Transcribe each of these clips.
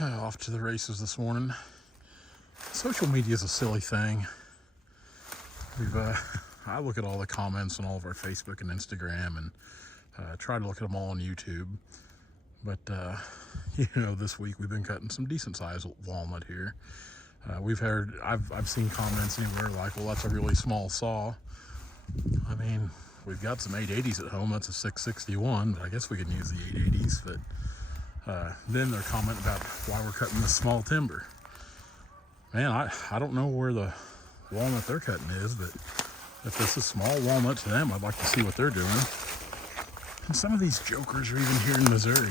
Off to the races this morning. Social media is a silly thing. I look at all the comments on all of our Facebook and Instagram and try to look at them all on YouTube. But, this week we've been cutting some decent sized walnut here. I've seen comments anywhere like, well, that's a really small saw. I mean, we've got some 880s at home. That's a 661, but I guess we can use the 880s. But then they're commenting about why we're cutting this small timber. Man, I don't know where the walnut they're cutting is, but if this is small walnut to them, I'd like to see what they're doing. And some of these jokers are even here in Missouri.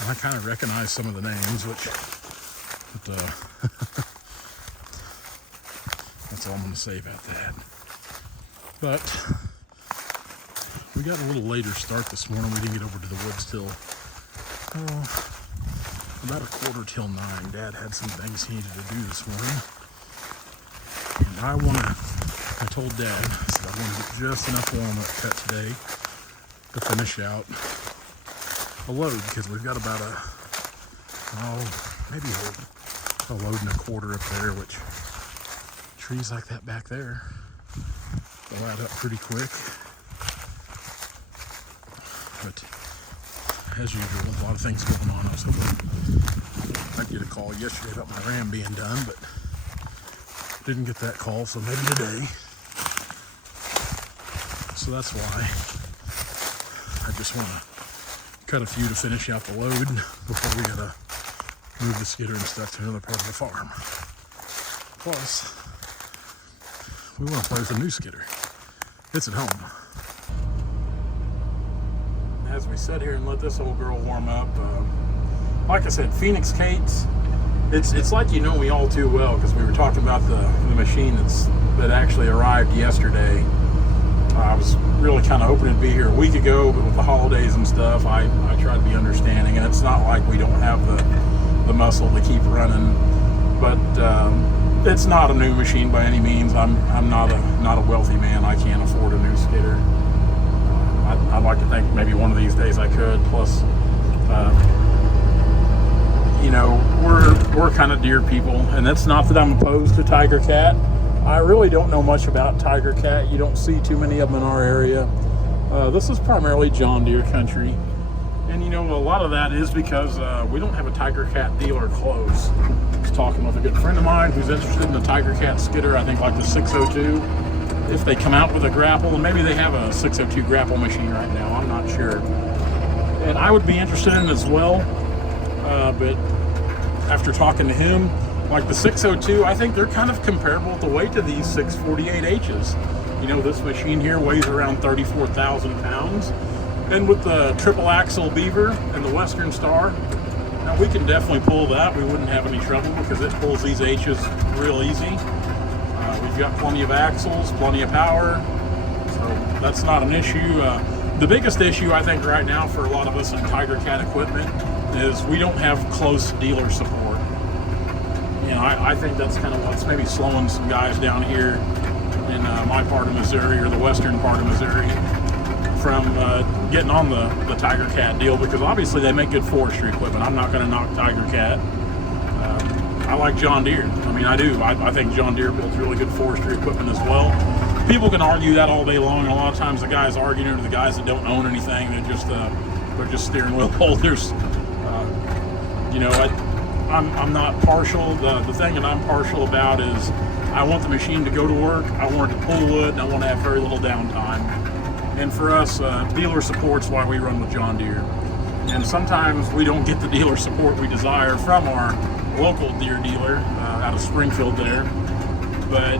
And I kind of recognize some of the names, but that's all I'm going to say about that. But we got a little later start this morning. We didn't get over to the woods till about 9:15. Dad had some things he needed to do this morning. And I told Dad, I said I want to get just enough walnut cut today to finish out a load, because we've got about maybe a load and a quarter up there, which trees like that back there, they'll add up pretty quick. But as usual, a lot of things going on. I was hoping I'd get a call yesterday about my ram being done, but didn't get that call, so maybe today. So that's why I just want to cut a few to finish out the load before we gotta move the skidder and stuff to another part of the farm. Plus, we want to play with a new skidder. It's at home. As we sit here and let this old girl warm up, like I said, Phoenix Kate's, it's like you know me all too well, because we were talking about the machine that actually arrived yesterday. I was really kind of hoping it'd be here a week ago, but with the holidays and stuff, I try to be understanding, and it's not like we don't have the muscle to keep running. But it's not a new machine by any means. I'm not a wealthy man. I can't afford a new skidder. I'd like to think maybe one of these days I could. Plus, we're kind of deer people, and it's not that I'm opposed to Tiger Cat. I really don't know much about Tiger Cat. You don't see too many of them in our area. This is primarily John Deere country, and a lot of that is because we don't have a Tiger Cat dealer close. I was talking with a good friend of mine who's interested in the Tiger Cat skidder. I think like the 602. If they come out with a grapple, and maybe they have a 602 grapple machine right now, I'm not sure. And I would be interested in it as well, but after talking to him, like the 602, I think they're kind of comparable with the weight to these 648Hs. This machine here weighs around 34,000 pounds. And with the triple axle Beaver and the Western Star, now we can definitely pull that. We wouldn't have any trouble because it pulls these H's real easy. We've got plenty of axles, plenty of power, so that's not an issue. The biggest issue I think right now for a lot of us in Tiger Cat equipment is we don't have close dealer support. I think that's kind of what's maybe slowing some guys down here in my part of Missouri, or the western part of Missouri, from getting on the Tiger Cat deal, because obviously they make good forestry equipment. I'm not going to knock Tiger Cat. I like John Deere. I mean, I do. I think John Deere builds really good forestry equipment as well. People can argue that all day long, and a lot of times the guys arguing are the guys that don't own anything. They're just steering wheel holders. I'm not partial. The thing that I'm partial about is I want the machine to go to work. I want it to pull wood, and I want to have very little downtime. And for us, dealer support's why we run with John Deere. And sometimes we don't get the dealer support we desire from our local Deere dealer out of Springfield there, but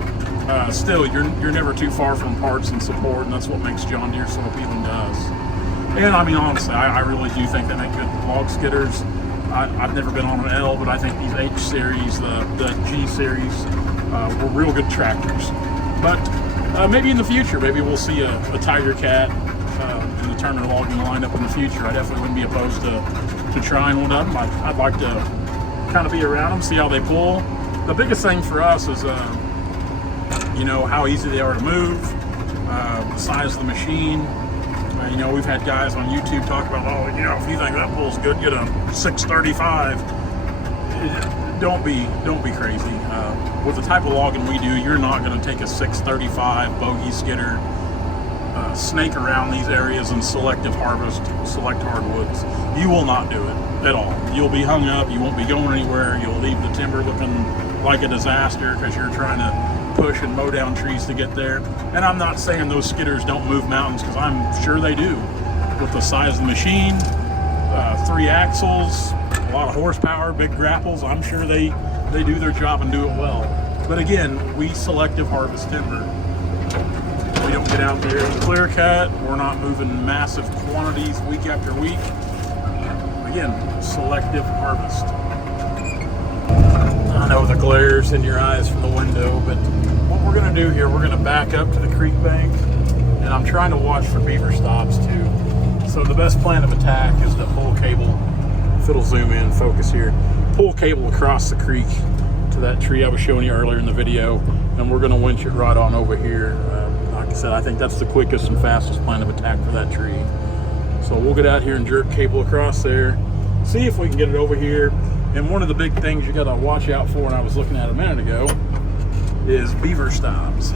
still, you're never too far from parts and support, and that's what makes John Deere so appealing to us. And I mean, honestly, I really do think they make good log skidders. I've never been on an L, but I think these H series, the G series, were real good tractors. But maybe in the future, maybe we'll see a Tiger Cat in the Turner logging lineup in the future. I definitely wouldn't be opposed to trying one of them. I'd like to kind of be around them, see how they pull. The biggest thing for us is how easy they are to move, the size of the machine. We've had guys on YouTube talk about, if you think that pull's good, get a 635. don't be crazy. With the type of logging we do, you're not going to take a 635 bogey skidder, snake around these areas and select hardwoods. You will not do it at all. You'll be hung up. You won't be going anywhere. You'll leave the timber looking like a disaster because you're trying to push and mow down trees to get there. And I'm not saying those skidders don't move mountains, because I'm sure they do. With the size of the machine, 3 axles, a lot of horsepower, big grapples, I'm sure they do their job and do it well. But again, we selective harvest timber. We don't get out there and clear cut. We're not moving massive quantities week after week. Again, selective harvest. I know the glare's in your eyes from the window, but what we're going to do here, we're going to back up to the creek bank, and I'm trying to watch for beaver stops too. So the best plan of attack is to pull cable, if it'll zoom in, focus here, pull cable across the creek to that tree I was showing you earlier in the video, and we're going to winch it right on over here. Like I said, I think that's the quickest and fastest plan of attack for that tree. So we'll get out here and jerk cable across there, see if we can get it over here. And one of the big things you got to watch out for, and I was looking at a minute ago, is beaver stops.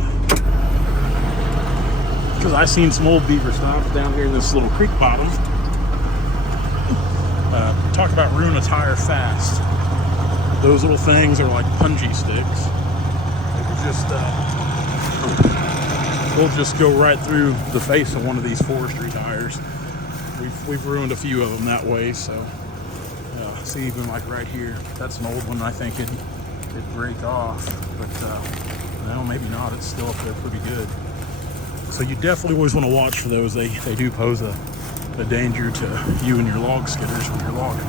Because I seen some old beaver stops down here in this little creek bottom. Talk about ruin a tire fast. Those little things are like punji sticks. They'll just go right through the face of one of these forestry tires. We've ruined a few of them that way. So see, even like right here, that's an old one. I think it'd break off, but no, maybe not. It's still up there pretty good. So you definitely always want to watch for those. They do pose a danger to you and your log skidders when you're logging.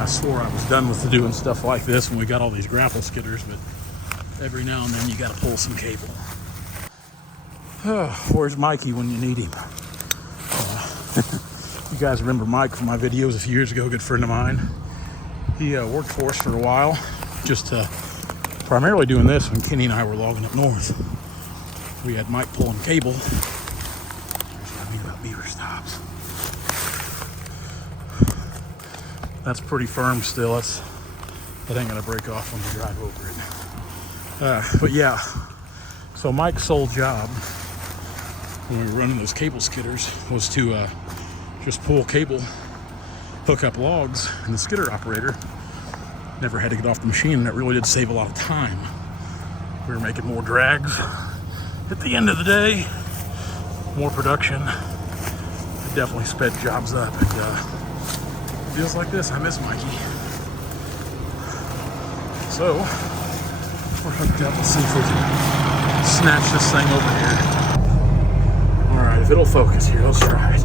I swore I was done with doing stuff like this when we got all these grapple skidders, but every now and then you got to pull some cable. Where's Mikey when you need him? You guys remember Mike from my videos a few years ago, a good friend of mine. He worked for us for a while, just primarily doing this when Kenny and I were logging up north. We had Mike pulling cable. Here's what I mean about beaver stops. That's pretty firm still. That ain't gonna break off when you drive over it. But yeah, so Mike's sole job when we were running those cable skidders was to just pull cable, hook up logs, and the skidder operator never had to get off the machine, and that really did save a lot of time. We were making more drags at the end of the day, more production. It definitely sped jobs up. And feels like this, I miss Mikey. So we're hooked up. Let's see if we can snatch this thing over here. All right, if it'll focus here, let's try it.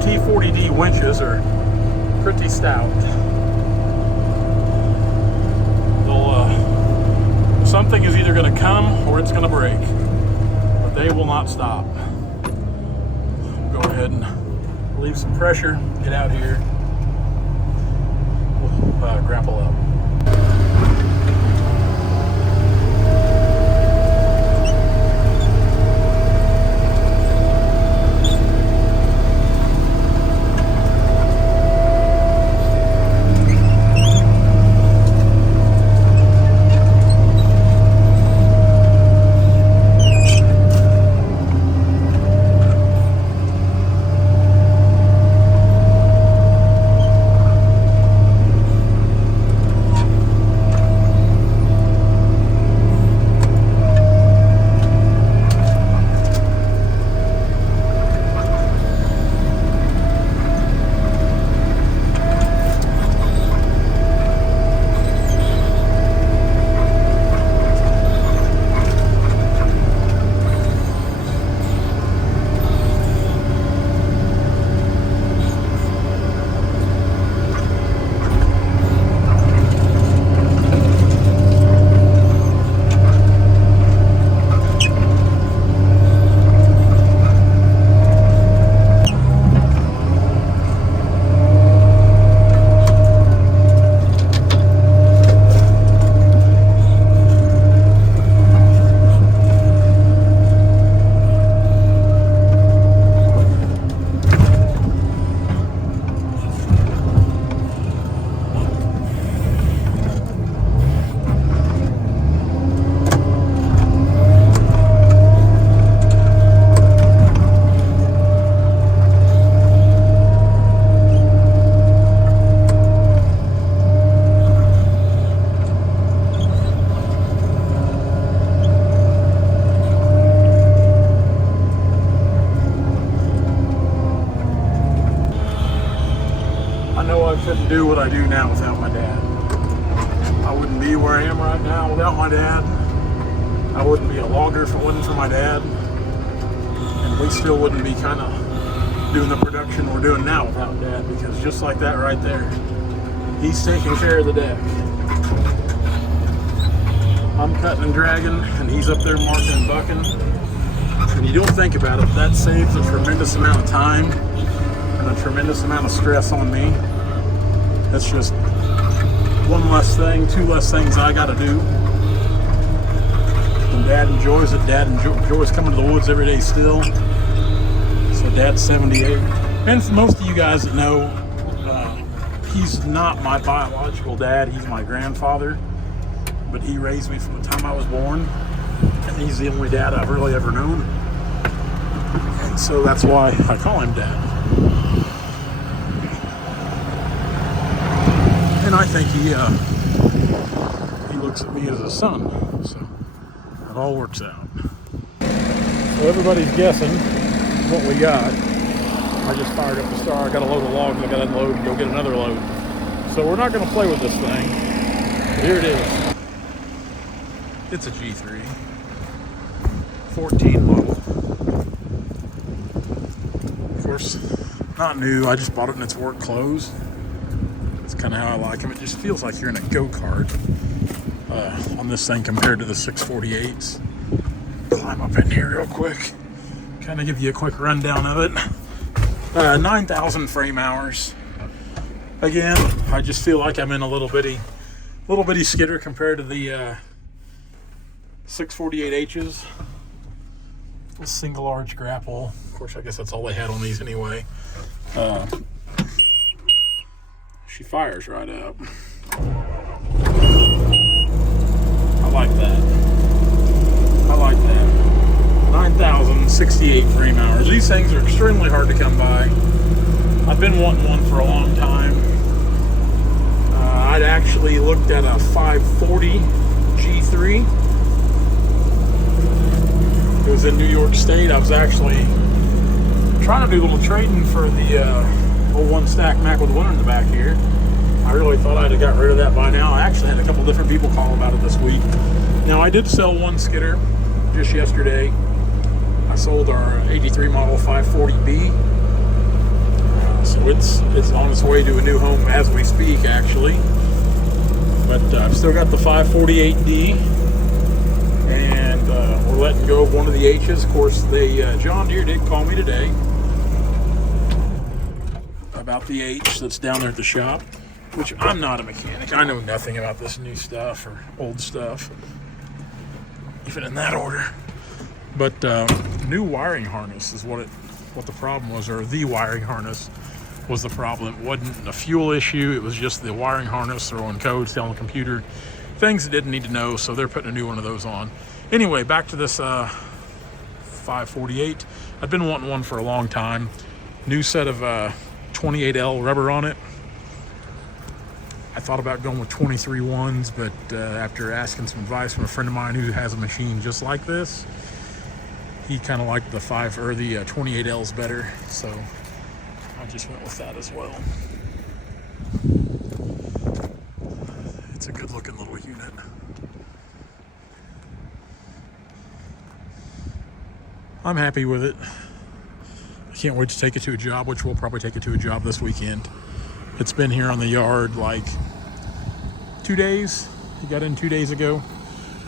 T40D winches are pretty stout. Something is either going to come or it's going to break, but they will not stop. Go ahead and leave some pressure, get out here, we'll grapple up. couldn't do what I do now without my dad. I wouldn't be where I am right now without my dad. I wouldn't be a logger if it wasn't for my dad. And we still wouldn't be kind of doing the production we're doing now without Dad, because just like that right there, he's taking care of the deck. I'm cutting and dragging, and he's up there marking and bucking. And you don't think about it, that saves a tremendous amount of time and a tremendous amount of stress on me. That's just one less thing, two less things I got to do. And Dad enjoys it. Dad enjoys coming to the woods every day still. So Dad's 78. And for most of you guys that know, he's not my biological dad. He's my grandfather. But he raised me from the time I was born. And he's the only dad I've really ever known. And so that's why I call him Dad. And I think he looks at me as a son. So it all works out. So everybody's guessing what we got. I just fired up the Star. I got a load of logs I got to unload and go get another load. So we're not going to play with this thing. But here it is. It's a G3 14 model. Of course, not new. I just bought it in its work clothes. That's kind of how I like them. It just feels like you're in a go-kart on this thing compared to the 648s. Climb up in here real quick. Kind of give you a quick rundown of it. 9,000 frame hours. Again, I just feel like I'm in a little bitty skidder compared to the 648Hs. A single arch grapple. Of course, I guess that's all they had on these anyway. She fires right up. I like that. I like that. 9,068 frame hours. These things are extremely hard to come by. I've been wanting one for a long time. I'd actually looked at a 540 G3. It was in New York State. I was actually trying to do a little trading for the old one stack Mac with winter in the back here. I really thought I'd have got rid of that by now. I actually had a couple different people call about it this week. Now, I did sell one skidder just yesterday. I sold our 83 model 540B. So it's on its way to a new home as we speak, actually. But I've still got the 548D. And we're letting go of one of the H's. Of course, John Deere did call me today about the H that's down there at the shop, which I'm not a mechanic. I know nothing about this new stuff or old stuff, even in that order. But new wiring harness is what the problem was, or the wiring harness was the problem. It wasn't a fuel issue. It was just the wiring harness throwing codes telling the computer things it didn't need to know, so they're putting a new one of those on. Anyway, back to this 548. I've been wanting one for a long time. New set of 28L rubber on it. I thought about going with 23 ones, but after asking some advice from a friend of mine who has a machine just like this, he kind of liked the 28Ls better, so I just went with that as well. It's a good looking little unit. I'm happy with it. I can't wait to take it to a job, which we'll probably take it to a job this weekend. It's been here on the yard like 2 days. It got in 2 days ago,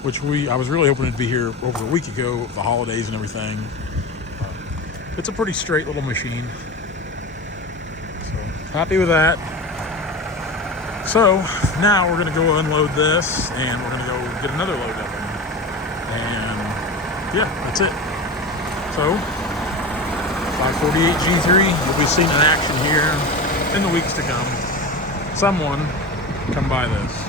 which I was really hoping it'd be here over a week ago with the holidays and everything. It's a pretty straight little machine. So happy with that. So now we're gonna go unload this and we're gonna go get another load of them. And yeah, that's it. So 548 G3, you'll be seeing in action here in the weeks to come. Someone come by this.